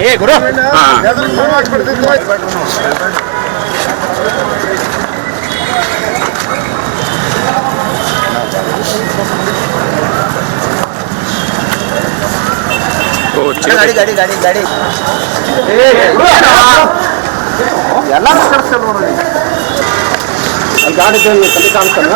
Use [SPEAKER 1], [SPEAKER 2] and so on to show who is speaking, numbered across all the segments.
[SPEAKER 1] ಏ ಗುರು.
[SPEAKER 2] ಗಾಡಿ ಗಾಡಿ ಗಾಡಿ ಗಾಡಿ
[SPEAKER 1] ಎಲ್ಲ ಗಾಡಿ ತಲೆ ಕಾಣಿಸ್ತಲ್ಲ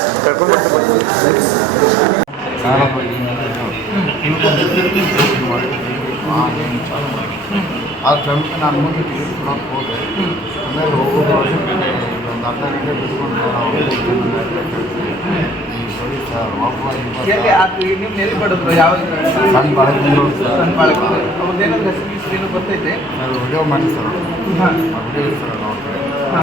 [SPEAKER 3] ಆ ಕ್ರಮಕ್ಕೆ ನಾನು ಮುಂದೆ ಟಿಕೆಟ್ ಕೊಡೋಕೆ ಹೋದೆ ಆಮೇಲೆ ಹೋಗೋದು ಒಂದು ಅರ್ಧ ಗಂಟೆ ಬಿಟ್ಕೊಂಡು ಸಣ್ಣ ಬಾಳಕಂದ್ರು
[SPEAKER 2] ಸಣ್ಣ ಬಾಳಕ ಅವ್ರದ್ದೇನಾದ್ರು ಹೆಸರು ಹೆಸರು ಏನೋ ಗೊತ್ತೈತೆ
[SPEAKER 3] ವಿಡಿಯೋ ಮಾಡಿ ಸರ್ ವಿಡಿಯೋ ಸರ್